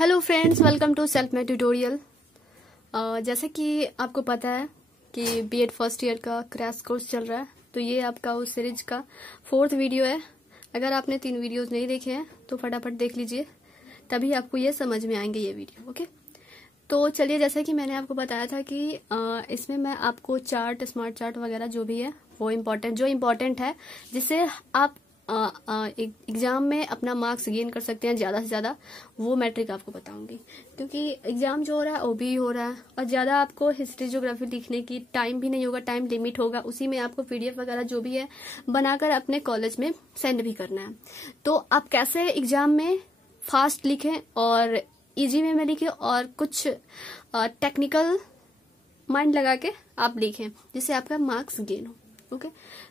Hello friends, welcome to self made tutorial. जैसे कि आपको पता है कि बीएड फर्स्ट ईयर का क्रैश कोर्स चल रहा है, तो ये आपका उस सीरीज का 4th वीडियो है। अगर आपने 3 वीडियोस नहीं देखे हैं तो फटाफट देख लीजिए, तभी आपको ये समझ में आएंगे ये वीडियो। ओके, तो चलिए, जैसे कि मैंने आपको बताया था कि इसमें मैं आपको चार्ट, स्मार्ट चार्ट वगैरह जो भी है वो इम्पोर्टेंट है, जिससे आप एग्जाम में अपना मार्क्स गेन कर सकते हैं ज़्यादा से ज़्यादा, वो मैट्रिक आपको बताऊंगी। क्योंकि एग्जाम जो हो रहा है ओबी हो रहा है और ज़्यादा आपको हिस्ट्री ज्योग्राफी लिखने की टाइम भी नहीं होगा, टाइम लिमिट होगा, उसी में आपको पीडीएफ वगैरह जो भी है बनाकर अपने कॉलेज में सेंड भी करना है। तो आप कैसे एग्जाम में फास्ट लिखें और इजी में लिखें और कुछ टेक्निकल माइंड लगा के आप लिखें जिससे आपका मार्क्स गेन हो। ओके,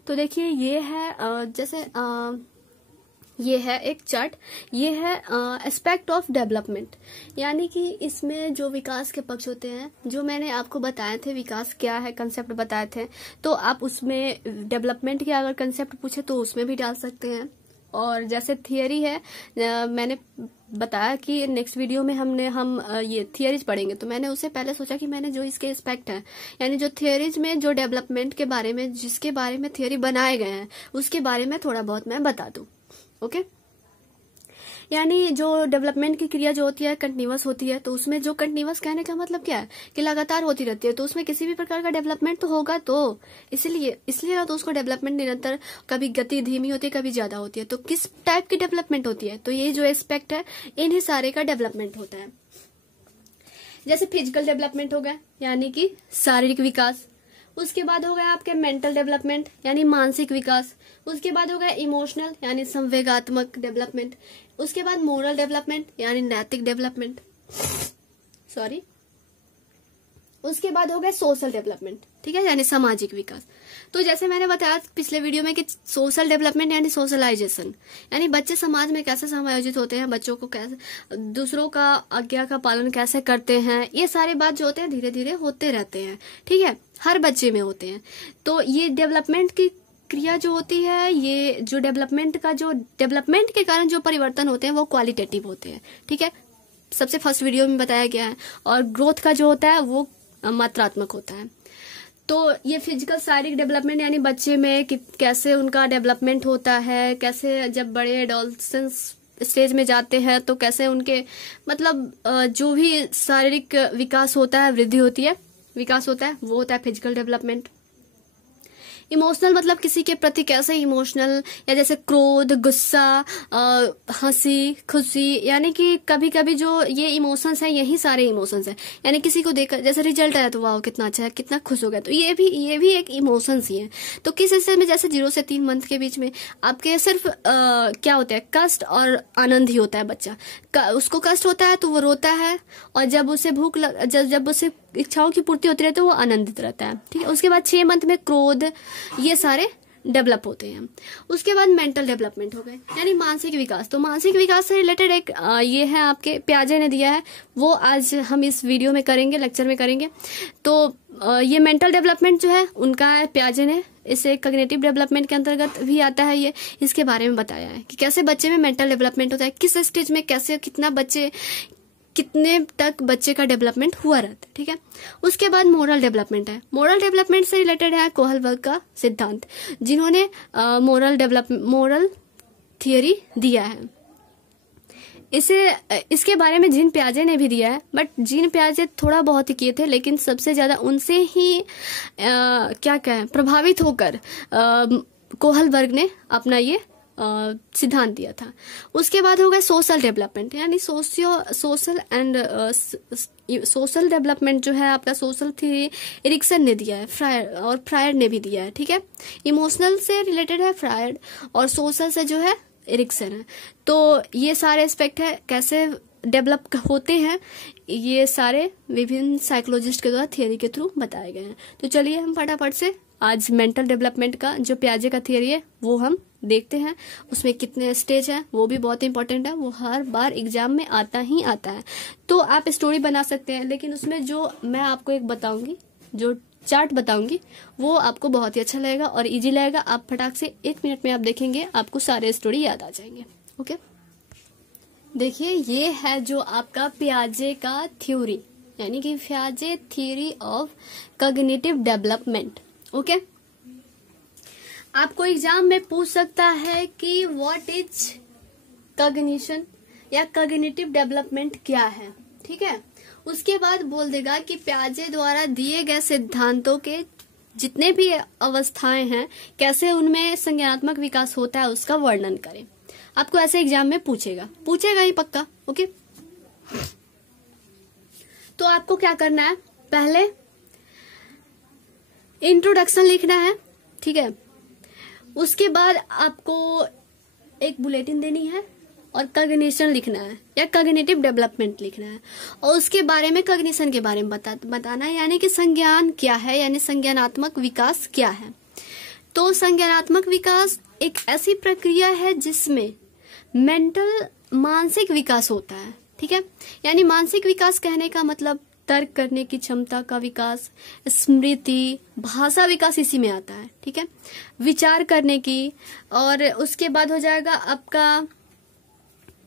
तो देखिए ये है जैसे ये है एक चार्ट, ये है एस्पेक्ट ऑफ डेवलपमेंट, यानी कि इसमें जो विकास के पक्ष होते हैं, जो मैंने आपको बताए थे विकास क्या है, कंसेप्ट बताए थे, तो आप उसमें डेवलपमेंट के अगर कंसेप्ट पूछे तो उसमें भी डाल सकते हैं। और जैसे थियरी है, मैंने बताया कि नेक्स्ट वीडियो में हम ये थियरीज पढ़ेंगे, तो मैंने उससे पहले सोचा कि मैंने जो इसके एस्पेक्ट हैं, यानी जो थियरीज में जो डेवलपमेंट के बारे में, जिसके बारे में थियरी बनाए गए हैं, उसके बारे में थोड़ा बहुत मैं बता दूं। ओके, यानी जो डेवलपमेंट की क्रिया जो होती है कंटिन्यूअस होती है, तो उसमें जो कंटिन्यूअस कहने का मतलब क्या है कि लगातार होती रहती है, तो उसमें किसी भी प्रकार का डेवलपमेंट तो होगा, तो इसलिए ना तो उसको डेवलपमेंट निरंतर, कभी गति धीमी होती है, कभी ज्यादा होती है। तो किस टाइप की डेवलपमेंट होती है, तो ये जो एस्पेक्ट है इन्हीं सारे का डेवलपमेंट होता है। जैसे फिजिकल डेवलपमेंट हो गया, यानी कि शारीरिक विकास। उसके बाद हो गया आपके मेंटल डेवलपमेंट, यानी मानसिक विकास। उसके बाद हो गया इमोशनल, यानी संवेगात्मक डेवलपमेंट। उसके बाद मोरल डेवलपमेंट, यानी नैतिक डेवलपमेंट। उसके बाद हो गया सोशल डेवलपमेंट, ठीक है, यानी सामाजिक विकास। तो जैसे मैंने बताया पिछले वीडियो में कि सोशल डेवलपमेंट यानी सोशलाइजेशन, यानी बच्चे समाज में कैसे समायोजित होते हैं, बच्चों को कैसे, दूसरों का आज्ञा का पालन कैसे करते हैं, ये सारे बात जो होते हैं धीरे धीरे होते रहते हैं, ठीक है, हर बच्चे में होते हैं। तो ये डेवलपमेंट की क्रिया जो होती है, ये जो डेवलपमेंट के कारण जो परिवर्तन होते हैं वो क्वालिटेटिव होते हैं, ठीक है, सबसे फर्स्ट वीडियो में बताया गया है। और ग्रोथ का जो होता है वो मात्रात्मक होता है। तो ये फिजिकल शारीरिक डेवलपमेंट, यानी बच्चे में कैसे उनका डेवलपमेंट होता है, कैसे जब बड़े एडोलसेंस स्टेज में जाते हैं तो कैसे उनके मतलब जो भी शारीरिक विकास होता है, वृद्धि होती है, विकास होता है, वो होता है फिजिकल डेवलपमेंट। इमोशनल मतलब किसी के प्रति कैसे इमोशनल, या जैसे क्रोध, गुस्सा, हंसी, खुशी, यानी कि कभी कभी जो ये इमोशंस हैं, यही सारे इमोशंस हैं, यानी किसी को देखकर जैसे रिजल्ट आया तो वाह कितना अच्छा है, कितना खुश हो गया, तो ये भी एक इमोशंस ही है। तो किस हिस्से में, जैसे 0 से 3 मंथ के बीच में आपके सिर्फ क्या होता है, कष्ट और आनंद ही होता है। बच्चा उसको कष्ट होता है तो वो रोता है, और जब उसे जब उसे इच्छाओं की पूर्ति होती रहती है तो वो आनंदित रहता है, ठीक है। उसके बाद 6 मंथ में क्रोध, ये सारे डेवलप होते हैं। उसके बाद मेंटल डेवलपमेंट हो गए, यानी मानसिक विकास। तो मानसिक विकास से रिलेटेड एक ये है आपके प्याजे ने दिया है, वो आज हम इस वीडियो में करेंगे, लेक्चर में करेंगे। तो ये मेंटल डेवलपमेंट जो है उनका प्याजे ने इसे कॉग्निटिव डेवलपमेंट के अंतर्गत भी आता है। ये इसके बारे में बताया है कि कैसे बच्चे में मेंटल डेवलपमेंट होता है, किस स्टेज में कैसे कितने तक बच्चे का डेवलपमेंट हुआ रहता है, ठीक है। उसके बाद मोरल डेवलपमेंट है। मोरल डेवलपमेंट से रिलेटेड है कोहलबर्ग का सिद्धांत, जिन्होंने मोरल थियरी दिया है। इसके बारे में जीन पियाजे ने भी दिया है, बट जीन पियाजे थोड़ा बहुत ही किए थे, लेकिन सबसे ज्यादा उनसे ही क्या कहें प्रभावित होकर कोहलबर्ग ने अपना ये सिद्धांत दिया था। उसके बाद हो गया सोशल डेवलपमेंट, यानी सोशल डेवलपमेंट जो है आपका, सोशल थ्योरी एरिक्सन ने दिया है, फ्रायड ने भी दिया है, ठीक है। इमोशनल से रिलेटेड है फ्रायड, और सोशल से जो है एरिक्सन है। तो ये सारे एस्पेक्ट है कैसे डेवलप होते हैं, ये सारे विभिन्न साइकोलॉजिस्ट के द्वारा थियरी के थ्रू बताए गए हैं। तो चलिए हम फटाफट से आज मेंटल डेवलपमेंट का जो पियाजे का थियरी है वो हम देखते हैं। उसमें कितने स्टेज है वो भी बहुत इंपॉर्टेंट है, वो हर बार एग्जाम में आता ही आता है। तो आप स्टोरी बना सकते हैं, लेकिन उसमें जो मैं आपको एक बताऊंगी, जो चार्ट बताऊंगी, वो आपको बहुत ही अच्छा लगेगा और इजी लगेगा। आप फटाक से 1 मिनट में आप देखेंगे, आपको सारे स्टोरी याद आ जाएंगे। ओके, देखिए ये है जो आपका पियाजे का थ्योरी, यानी कि पियाजे theory of cognitive development. Okay, आपको एग्जाम में पूछ सकता है कि व्हाट इज कॉग्निशन या कॉग्निटिव डेवलपमेंट क्या है। ठीक है, उसके बाद बोल देगा कि पियाजे द्वारा दिए गए सिद्धांतों के जितने भी अवस्थाएं हैं कैसे उनमें संज्ञानात्मक विकास होता है उसका वर्णन करें। आपको ऐसे एग्जाम में पूछेगा ही पक्का। ओके, तो आपको क्या करना है, पहले इंट्रोडक्शन लिखना है। ठीक है, उसके बाद आपको एक बुलेटिन देनी है और कॉग्निशन लिखना है या कॉग्निटिव डेवलपमेंट लिखना है, और उसके बारे में कॉग्निशन के बारे में बताना है, यानी कि संज्ञान क्या है, यानी संज्ञानात्मक विकास क्या है। तो संज्ञानात्मक विकास एक ऐसी प्रक्रिया है जिसमें मेंटल मानसिक विकास होता है। ठीक है, यानी मानसिक विकास कहने का मतलब तर्क करने की क्षमता का विकास, स्मृति, भाषा विकास इसी में आता है। ठीक है, विचार करने की, और उसके बाद हो जाएगा आपका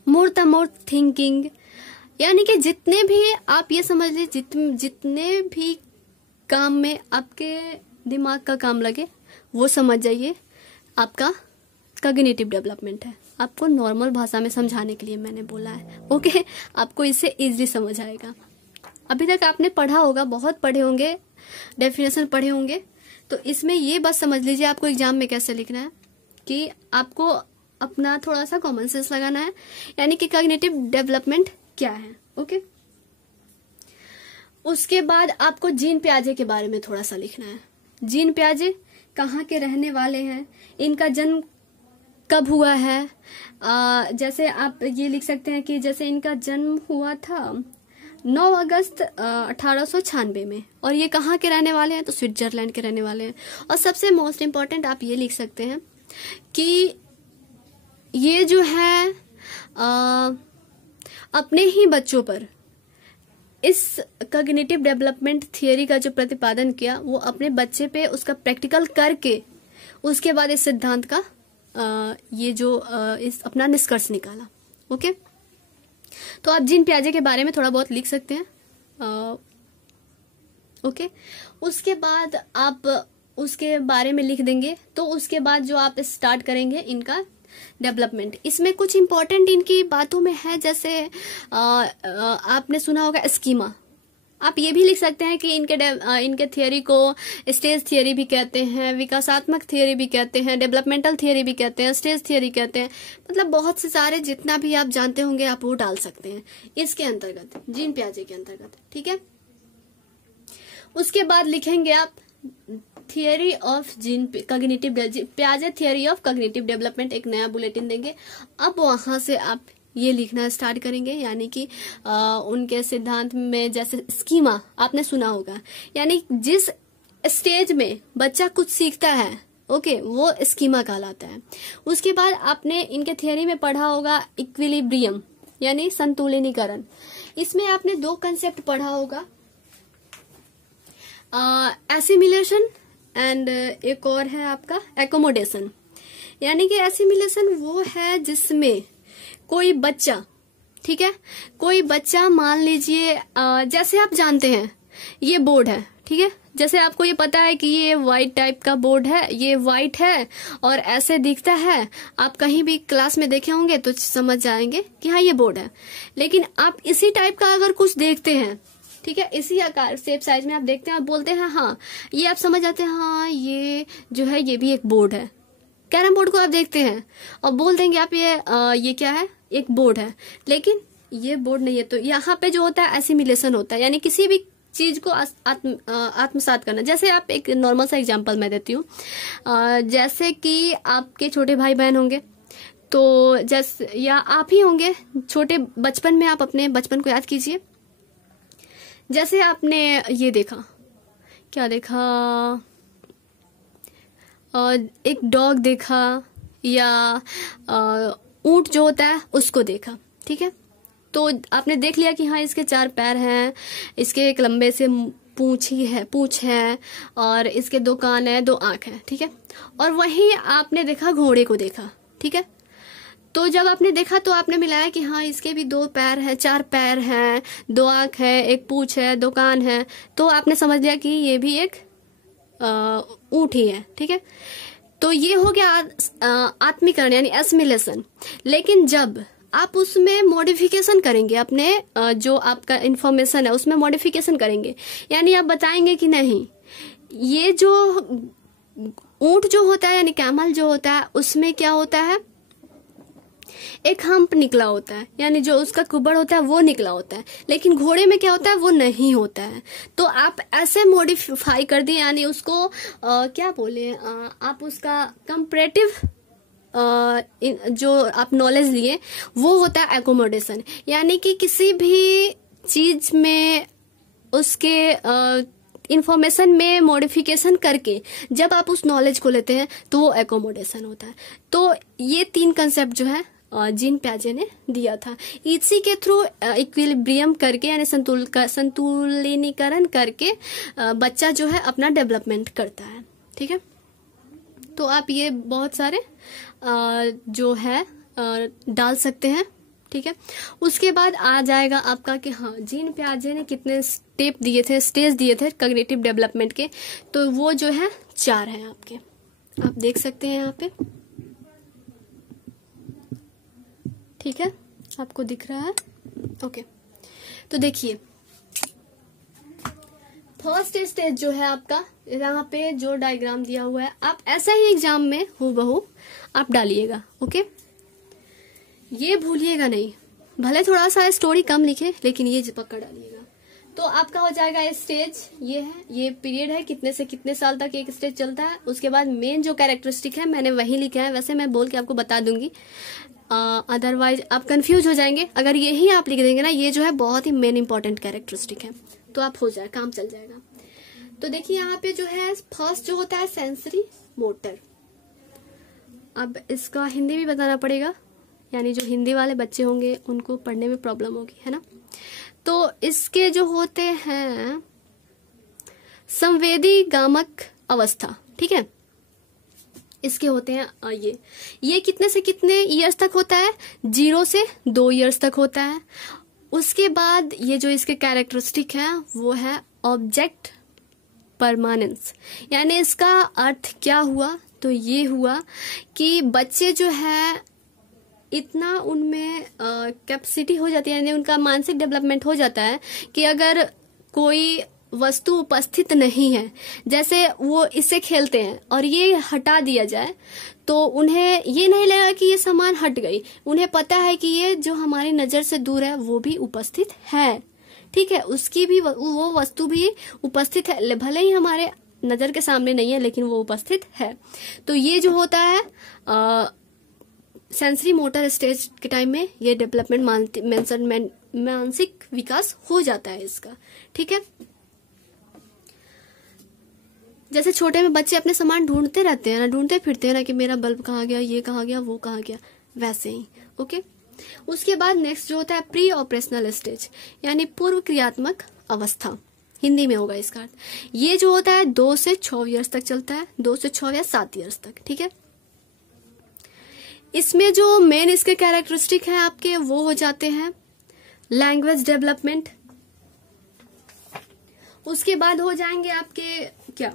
मूर्त अमूर्त थिंकिंग, यानी कि जितने भी आप ये समझ लीजिए जितने भी काम में आपके दिमाग का काम लगे वो समझ जाइए आपका कॉग्निटिव डेवलपमेंट है। आपको नॉर्मल भाषा में समझाने के लिए मैंने बोला है। ओके, आपको इससे इजीली समझ आएगा। अभी तक आपने पढ़ा होगा, बहुत पढ़े होंगे, डेफिनेशन पढ़े होंगे, तो इसमें ये बस समझ लीजिए आपको एग्जाम में कैसे लिखना है कि आपको अपना थोड़ा सा कॉमन सेंस लगाना है, यानी कि कॉग्निटिव डेवलपमेंट क्या है। ओके, उसके बाद आपको जीन पियाजे के बारे में थोड़ा सा लिखना है। जीन पियाजे कहाँ के रहने वाले हैं, इनका जन्म कब हुआ है। जैसे आप ये लिख सकते हैं कि जैसे इनका जन्म हुआ था 9 अगस्त 1896 में, और ये कहाँ के रहने वाले हैं, तो स्विट्जरलैंड के रहने वाले हैं। और सबसे मोस्ट इम्पॉर्टेंट आप ये लिख सकते हैं कि ये जो है अपने ही बच्चों पर इस कॉग्निटिव डेवलपमेंट थियरी का जो प्रतिपादन किया वो अपने बच्चे पे उसका प्रैक्टिकल करके उसके बाद इस सिद्धांत का ये जो इस अपना निष्कर्ष निकाला। ओके, तो आप जीन पियाजे के बारे में थोड़ा बहुत लिख सकते हैं। ओके, उसके बाद आप उसके बारे में लिख देंगे, तो उसके बाद जो आप स्टार्ट करेंगे इनका डेवलपमेंट। इसमें कुछ इंपॉर्टेंट इनकी बातों में है, जैसे आपने सुना होगा स्कीमा। आप ये भी लिख सकते हैं कि इनके थियरी को स्टेज थियरी भी कहते हैं, विकासात्मक थियरी भी कहते हैं, डेवलपमेंटल थियरी भी कहते हैं, स्टेज थियरी कहते हैं। मतलब बहुत से सारे जितना भी आप जानते होंगे आप वो डाल सकते हैं इसके अंतर्गत, जीन पियाजे के अंतर्गत। ठीक है, उसके बाद लिखेंगे आप थियरी ऑफ जीन कॉग्निटिव पियाजे थियरी ऑफ कॉग्निटिव डेवलपमेंट, एक नया बुलेटिन देंगे। अब वहां से आप ये लिखना स्टार्ट करेंगे, यानी कि उनके सिद्धांत में जैसे स्कीमा आपने सुना होगा, यानी जिस स्टेज में बच्चा कुछ सीखता है, ओके, वो स्कीमा कहलाता है। उसके बाद आपने इनके थियरी में पढ़ा होगा इक्विलिब्रियम, यानी संतुलनीकरण। इसमें आपने 2 कंसेप्ट पढ़ा होगा, एसिमिलेशन एंड एक और है आपका एकोमोडेशन। यानी कि एसिमिलेशन वो है जिसमें कोई बच्चा, ठीक है, कोई बच्चा मान लीजिए जैसे आप जानते हैं ये बोर्ड है, ठीक है, जैसे आपको ये पता है कि ये व्हाइट टाइप का बोर्ड है, ये व्हाइट है और ऐसे दिखता है। आप कहीं भी क्लास में देखे होंगे तो समझ जाएंगे कि हाँ ये बोर्ड है। लेकिन आप इसी टाइप का अगर कुछ देखते हैं, ठीक है, इसी आकार शेप साइज में आप देखते हैं, आप बोलते हैं हाँ, ये आप समझ जाते हैं हाँ ये जो है ये भी एक बोर्ड है। कैरम बोर्ड को आप देखते हैं और बोल देंगे आप ये क्या है, एक बोर्ड है, लेकिन ये बोर्ड नहीं है। तो यहाँ पे जो होता है एसिमिलेशन होता है, यानी किसी भी चीज को आत्मसात करना। जैसे आप एक नॉर्मल सा एग्जांपल मैं देती हूँ, जैसे कि आपके छोटे भाई बहन होंगे, तो जैसे या आप ही होंगे छोटे बचपन में, आप अपने बचपन को याद कीजिए। जैसे आपने ये देखा, क्या देखा, एक डॉग देखा या ऊंट जो होता है उसको देखा, ठीक है। तो आपने देख लिया कि हाँ इसके 4 पैर हैं, इसके एक लंबे से पूंछ है और इसके 2 कान है, 2 आंख है, ठीक है। और वहीं आपने देखा घोड़े को देखा, ठीक है। तो जब आपने देखा तो आपने मिलाया कि हाँ इसके भी 2 पैर है, 4 पैर हैं, 2 आंख है, 1 पूंछ है, 2 कान है, तो आपने समझ लिया कि ये भी एक ऊंट ही है। ठीक है, तो ये हो गया आत्मीकरण यानी एसिमिलेशन। लेकिन जब आप उसमें मॉडिफिकेशन करेंगे, अपने जो आपका इंफॉर्मेशन है उसमें मॉडिफिकेशन करेंगे, यानी आप बताएंगे कि नहीं ये जो ऊंट जो होता है यानी कैमल जो होता है उसमें क्या होता है, एक हम्प निकला होता है, यानी जो उसका कुबड़ होता है वो निकला होता है, लेकिन घोड़े में क्या होता है वो नहीं होता है। तो आप ऐसे मॉडिफाई कर दिए, यानी उसको क्या बोले, आप उसका कंपैरेटिव जो आप नॉलेज लिए वो होता है एकोमोडेशन, यानी कि किसी भी चीज में उसके इंफॉर्मेशन में मॉडिफिकेशन करके जब आप उस नॉलेज को लेते हैं तो वो एकोमोडेशन होता है। तो ये 3 कंसेप्ट जो है जीन प्याजे ने दिया था। इसी के थ्रू इक्विलिब्रियम करके यानी संतुलिनीकरण करके बच्चा जो है अपना डेवलपमेंट करता है। ठीक है, तो आप ये बहुत सारे जो है डाल सकते हैं। ठीक है, उसके बाद आ जाएगा आपका कि हाँ जीन प्याजे ने कितने स्टेप दिए थे, स्टेज दिए थे कॉग्निटिव डेवलपमेंट के, तो वो जो है 4 हैं आपके, आप देख सकते हैं यहाँ पे। ठीक है, आपको दिख रहा है? ओके, तो देखिए फर्स्ट स्टेज जो है आपका, यहाँ पे जो डायग्राम दिया हुआ है आप ऐसा ही एग्जाम में हूबहू आप डालिएगा। ओके, ये भूलिएगा नहीं, भले थोड़ा सा स्टोरी कम लिखे लेकिन ये पक्का डालिएगा। तो आपका हो जाएगा स्टेज, ये है, ये पीरियड है कितने से कितने साल तक एक स्टेज चलता है। उसके बाद मेन जो कैरेक्टरिस्टिक है मैंने वही लिखा है, वैसे मैं बोल के आपको बता दूंगी, अदरवाइज आप कंफ्यूज हो जाएंगे। अगर यही आप लिख देंगे ना, ये जो है बहुत ही मेन इंपॉर्टेंट कैरेक्टरिस्टिक है, तो आप हो जाए, काम चल जाएगा। तो देखिए यहाँ पे जो है फर्स्ट जो होता है सेंसरी मोटर। अब इसका हिंदी भी बताना पड़ेगा, यानी जो हिंदी वाले बच्चे होंगे उनको पढ़ने में प्रॉब्लम होगी, है ना। तो इसके जो होते हैं संवेदी गामक अवस्था, ठीक है, इसके होते हैं ये कितने से कितने ईयर्स तक होता है, 0 से 2 ईयर्स तक होता है। उसके बाद ये जो इसके कैरेक्टरिस्टिक है वो है ऑब्जेक्ट परमानेंस, यानी इसका अर्थ क्या हुआ, तो ये हुआ कि बच्चे जो है इतना उनमें कैपेसिटी हो जाती है, यानी उनका मानसिक डेवलपमेंट हो जाता है कि अगर कोई वस्तु उपस्थित नहीं है, जैसे वो इससे खेलते हैं और ये हटा दिया जाए तो उन्हें ये नहीं लगेगा कि ये सामान हट गई, उन्हें पता है कि ये जो हमारी नजर से दूर है वो भी उपस्थित है। ठीक है, उसकी भी वो वस्तु भी उपस्थित है, भले ही हमारे नजर के सामने नहीं है लेकिन वो उपस्थित है। तो ये जो होता है सेंसरी मोटर स्टेज के टाइम में ये डेवलपमेंट मानसिक विकास हो जाता है इसका। ठीक है, जैसे छोटे में बच्चे अपने सामान ढूंढते रहते हैं ना, ढूंढते फिरते हैं ना कि मेरा बल्ब कहाँ गया, ये कहाँ गया, वो कहाँ गया, वैसे ही। ओके, उसके बाद नेक्स्ट जो होता है प्री ऑपरेशनल स्टेज, यानी पूर्व क्रियात्मक अवस्था, हिंदी में होगा इसका अर्थ। ये जो होता है 2 से 6 ईयर्स तक चलता है, 2 से 6 या 7 ईयर्स तक। ठीक है, इसमें जो मेन इसके कैरेक्टरिस्टिक है आपके वो हो जाते हैं लैंग्वेज डेवलपमेंट। उसके बाद हो जाएंगे आपके क्या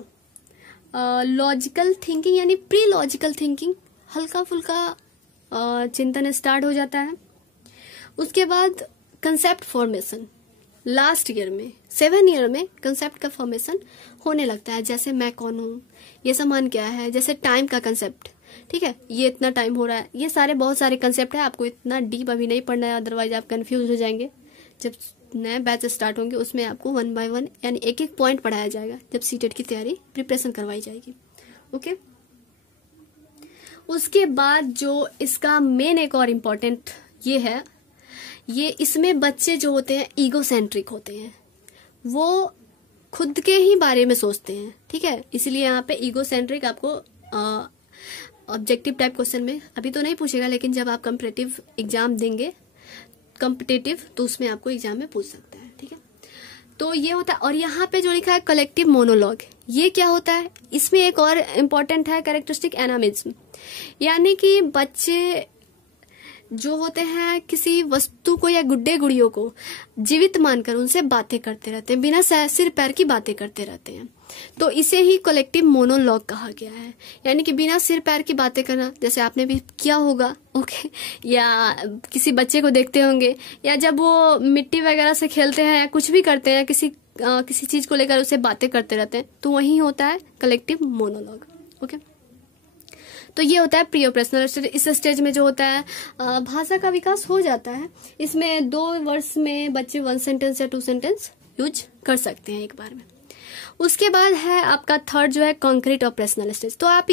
लॉजिकल थिंकिंग, यानी प्री लॉजिकल थिंकिंग, हल्का फुल्का चिंतन स्टार्ट हो जाता है। उसके बाद कंसेप्ट फॉर्मेशन, लास्ट ईयर में 7 ईयर में कंसेप्ट का फॉर्मेशन होने लगता है, जैसे मैं कौन हूँ, ये सामान क्या है, जैसे टाइम का कंसेप्ट। ठीक है, ये इतना टाइम हो रहा है, ये सारे बहुत सारे कंसेप्ट है, आपको इतना डीप अभी नहीं पढ़ना है, अदरवाइज आप कंफ्यूज हो जाएंगे। जब नए बैच स्टार्ट होंगे उसमें आपको 1 बाय 1 यानी एक एक पॉइंट पढ़ाया जाएगा, जब सीटेट की तैयारी प्रिपरेशन करवाई जाएगी। ओके, उसके बाद जो इसका मेन एक और इम्पोर्टेंट ये है, ये इसमें बच्चे जो होते हैं ईगोसेंट्रिक होते हैं, वो खुद के ही बारे में सोचते हैं। ठीक है, इसलिए यहाँ पे ईगोसेंट्रिक आपको ऑब्जेक्टिव टाइप क्वेश्चन में अभी तो नहीं पूछेगा, लेकिन जब आप कॉम्पिटिटिव एग्जाम देंगे कॉम्पिटिटिव तो उसमें आपको एग्जाम में पूछ सकता है। ठीक है, तो ये होता है। और यहाँ पे जो लिखा है कलेक्टिव मोनोलॉग, ये क्या होता है, इसमें एक और इम्पोर्टेंट है कैरेक्टरिस्टिक एनामिज्म, यानी कि बच्चे जो होते हैं किसी वस्तु को या गुड्डे गुड़ियों को जीवित मानकर उनसे बातें करते रहते हैं, बिना सिर पैर की बातें करते रहते हैं। तो इसे ही कलेक्टिव मोनोलॉग कहा गया है, यानी कि बिना सिर पैर की बातें करना, जैसे आपने भी किया होगा, ओके, या किसी बच्चे को देखते होंगे, या जब वो मिट्टी वगैरह से खेलते हैं या कुछ भी करते हैं, किसी चीज को लेकर उसे बातें करते रहते हैं, तो वही होता है कलेक्टिव मोनोलॉग। ओके, तो ये होता है प्री ऑपरेशनल स्टेज। इस स्टेज में जो होता है भाषा का विकास हो जाता है। इसमें 2 वर्ष में बच्चे 1 सेंटेंस या 2 सेंटेंस यूज कर सकते हैं एक बार में। उसके बाद है आपका थर्ड जो है कॉन्क्रीट ऑपरेशनल स्टेज। तो आप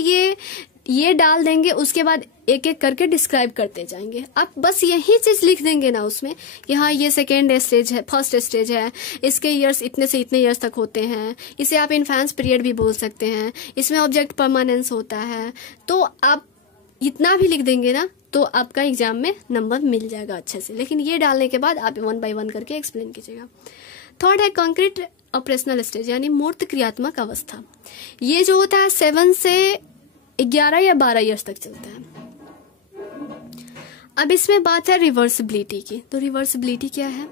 ये डाल देंगे, उसके बाद एक एक करके डिस्क्राइब करते जाएंगे। आप बस यही चीज लिख देंगे ना उसमें कि हाँ ये सेकेंड स्टेज है, फर्स्ट स्टेज है, इसके ईयर्स इतने से इतने ईयर्स तक होते हैं, इसे आप इन्फेंस पीरियड भी बोल सकते हैं, इसमें ऑब्जेक्ट परमानेंस होता है। तो आप इतना भी लिख देंगे ना तो आपका एग्जाम में नंबर मिल जाएगा अच्छे से। लेकिन ये डालने के बाद आप 1 बाय 1 करके एक्सप्लेन कीजिएगा। थर्ड है कॉन्क्रीट ऑपरेशनल स्टेज, यानी मूर्त क्रियात्मक अवस्था। ये जो होता है 7 से 11 या 12 ईयर्स तक चलता है। अब इसमें बात है रिवर्सिबिलिटी की। तो रिवर्सिबिलिटी क्या है?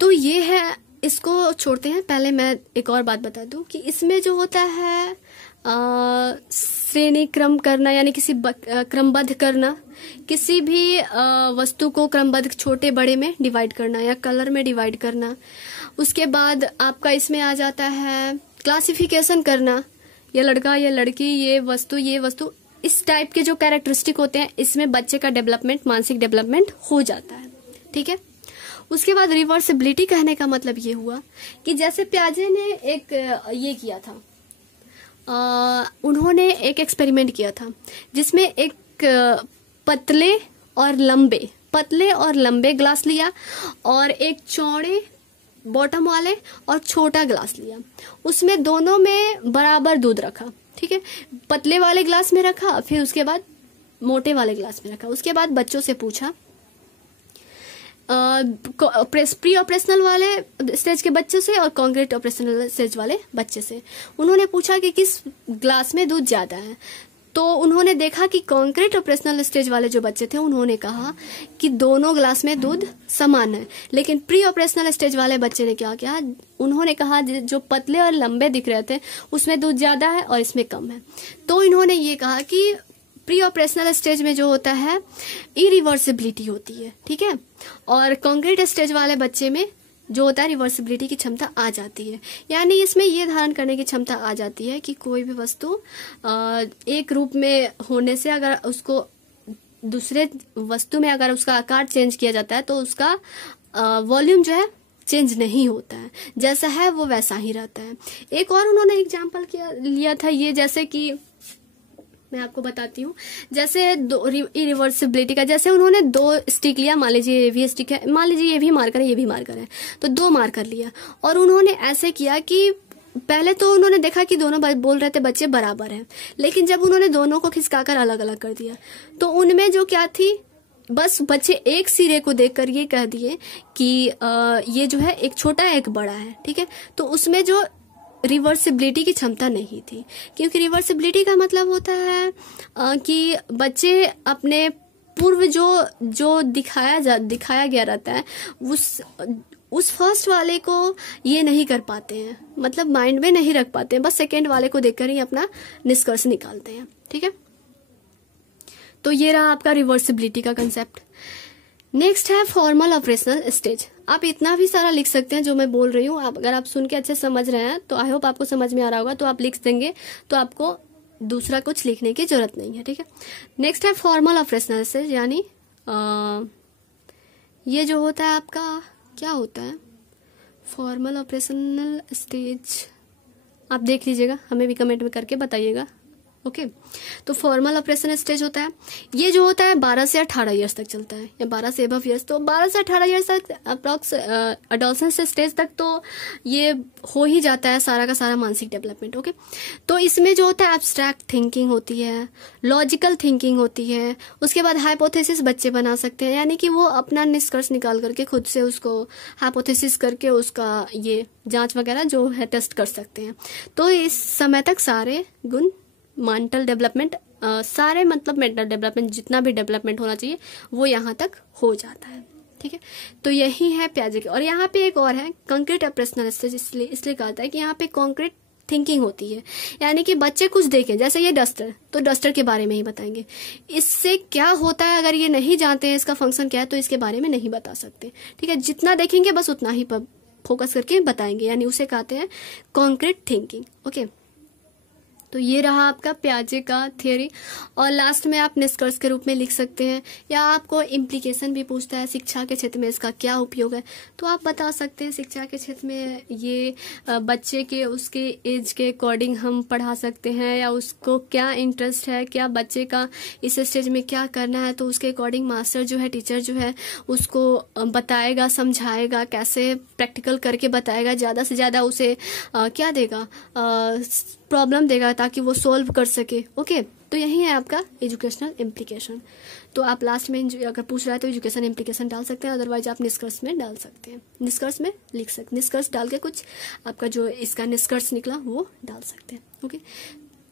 तो ये है, इसको छोड़ते हैं, पहले मैं एक और बात बता दूं कि इसमें जो होता है श्रेणी क्रम करना, यानी किसी क्रमबद्ध करना, किसी भी वस्तु को क्रमबद्ध छोटे बड़े में डिवाइड करना या कलर में डिवाइड करना। उसके बाद आपका इसमें आ जाता है क्लासिफिकेशन करना, ये लड़का ये लड़की, ये वस्तु, इस टाइप के जो कैरेक्टरिस्टिक होते हैं, इसमें बच्चे का डेवलपमेंट, मानसिक डेवलपमेंट हो जाता है। ठीक है। उसके बाद रिवर्सिबिलिटी कहने का मतलब ये हुआ कि जैसे पियाजे ने एक ये किया था, उन्होंने एक एक्सपेरिमेंट किया था जिसमें एक पतले और लंबे ग्लास लिया और एक चौड़े बॉटम वाले और छोटा ग्लास लिया। उसमें दोनों में बराबर दूध रखा। ठीक है, पतले वाले ग्लास में रखा, फिर उसके बाद मोटे वाले ग्लास में रखा। उसके बाद बच्चों से पूछा, प्री ऑपरेशनल वाले स्टेज के बच्चों से और कॉन्क्रीट ऑपरेशनल स्टेज वाले बच्चे से, उन्होंने पूछा कि किस ग्लास में दूध ज्यादा है। तो उन्होंने देखा कि कॉन्क्रीट ऑपरेशनल स्टेज वाले जो बच्चे थे उन्होंने कहा कि दोनों ग्लास में दूध समान है। लेकिन प्री ऑपरेशनल स्टेज वाले बच्चे ने क्या किया, उन्होंने कहा जो पतले और लंबे दिख रहे थे उसमें दूध ज्यादा है और इसमें कम है। तो इन्होंने ये कहा कि प्री ऑपरेशनल स्टेज में जो होता है इरिवर्सिबिलिटी होती है। ठीक है, और कॉन्क्रीट स्टेज वाले बच्चे में जो होता है रिवर्सिबिलिटी की क्षमता आ जाती है। यानी इसमें ये धारण करने की क्षमता आ जाती है कि कोई भी वस्तु एक रूप में होने से अगर उसको दूसरे वस्तु में अगर उसका आकार चेंज किया जाता है तो उसका वॉल्यूम जो है चेंज नहीं होता है, जैसा है वो वैसा ही रहता है। एक और उन्होंने एग्जाम्पल लिया था ये, जैसे कि मैं आपको बताती हूँ, जैसे इरिवर्सिबिलिटी का, जैसे उन्होंने 2 स्टिक लिया, मान लीजिए ये भी स्टिक है, मान लीजिए ये भी मार्कर है, ये भी मार्कर है, तो 2 मार्कर लिया और उन्होंने ऐसे किया कि पहले तो उन्होंने देखा कि दोनों बोल रहे थे बच्चे बराबर हैं, लेकिन जब उन्होंने दोनों को खिसकाकर अलग अलग कर दिया तो उनमें जो क्या थी, बस बच्चे एक सिरे को देखकर ये कह दिए कि ये जो है एक छोटा है एक बड़ा है। ठीक है, तो उसमें जो रिवर्सिबिलिटी की क्षमता नहीं थी, क्योंकि रिवर्सिबिलिटी का मतलब होता है कि बच्चे अपने पूर्व जो दिखाया गया रहता है उस फर्स्ट वाले को ये नहीं कर पाते हैं, मतलब माइंड में नहीं रख पाते हैं, बस सेकेंड वाले को देखकर ही अपना निष्कर्ष निकालते हैं। ठीक है, तो ये रहा आपका रिवर्सिबिलिटी का कंसेप्ट। नेक्स्ट है फॉर्मल ऑपरेशनल स्टेज। आप इतना भी सारा लिख सकते हैं जो मैं बोल रही हूँ, अगर आप सुन के अच्छे समझ रहे हैं तो आई होप आपको समझ में आ रहा होगा, तो आप लिख देंगे तो आपको दूसरा कुछ लिखने की जरूरत नहीं है। ठीक है, नेक्स्ट है फॉर्मल ऑपरेशनल स्टेज, यानी ये जो होता है आपका क्या होता है फॉर्मल ऑपरेशनल स्टेज, आप देख लीजिएगा, हमें भी कमेंट में करके बताइएगा। ओके, तो फॉर्मल ऑपरेशन स्टेज होता है, ये जो होता है 12 से 18 ईयर्स तक चलता है, या 12 से अबव ईयर्स, तो 12 से 18 ईयर्स तक अप्रॉक्स एडोलसेंस स्टेज तक तो ये हो ही जाता है सारा का सारा मानसिक डेवलपमेंट। ओके, तो इसमें जो होता है एब्स्ट्रैक्ट थिंकिंग होती है, लॉजिकल थिंकिंग होती है, उसके बाद हाइपोथेसिस बच्चे बना सकते हैं, यानी कि वो अपना निष्कर्ष निकाल करके खुद से उसको हाइपोथेसिस करके उसका ये जांच वगैरह जो है टेस्ट कर सकते हैं। तो इस समय तक सारे गुण मेंटल डेवलपमेंट, सारे मतलब मेंटल डेवलपमेंट जितना भी डेवलपमेंट होना चाहिए वो यहाँ तक हो जाता है। ठीक है, तो यही है पियाजे के। और यहाँ पे एक और है कंक्रीट ऑपरेशनल स्टेज, इसलिए कहता है कि यहाँ पे कॉन्क्रीट थिंकिंग होती है, यानी कि बच्चे कुछ देखें, जैसे ये डस्टर, तो डस्टर के बारे में ही बताएंगे, इससे क्या होता है अगर ये नहीं जानते हैं इसका फंक्शन क्या है तो इसके बारे में नहीं बता सकते। ठीक है, जितना देखेंगे बस उतना ही फोकस करके बताएंगे, यानी उसे कहते हैं कॉन्क्रीट थिंकिंग। ओके, तो ये रहा आपका पियाजे का थियोरी। और लास्ट में आप निष्कर्ष के रूप में लिख सकते हैं, या आपको इम्प्लीकेशन भी पूछता है शिक्षा के क्षेत्र में इसका क्या उपयोग है, तो आप बता सकते हैं शिक्षा के क्षेत्र में ये बच्चे के उसके एज के अकॉर्डिंग हम पढ़ा सकते हैं, या उसको क्या इंटरेस्ट है, क्या बच्चे का इस स्टेज में क्या करना है, तो उसके अकॉर्डिंग मास्टर जो है, टीचर जो है उसको बताएगा, समझाएगा, कैसे प्रैक्टिकल करके बताएगा, ज़्यादा से ज़्यादा उसे क्या देगा, प्रॉब्लम देगा ताकि वो सॉल्व कर सके। ओके, तो यही है आपका एजुकेशनल इम्प्लीकेशन। तो आप लास्ट में अगर पूछ रहा है तो एजुकेशन इम्प्लीकेशन डाल सकते हैं, अदरवाइज आप निष्कर्ष में डाल सकते हैं, निष्कर्ष में लिख सकते, निष्कर्ष डाल के कुछ आपका जो इसका निष्कर्ष निकला वो डाल सकते हैं। ओके,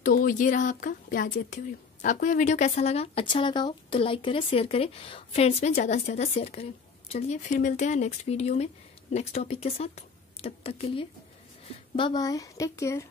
तो ये रहा आपका पियाजे थ्योरी। आपको यह वीडियो कैसा लगा, अच्छा लगा हो तो लाइक करें, शेयर करें, फ्रेंड्स में ज़्यादा से ज़्यादा शेयर करें। चलिए फिर मिलते हैं नेक्स्ट वीडियो में नेक्स्ट टॉपिक के साथ, तब तक के लिए बाय बाय, टेक केयर।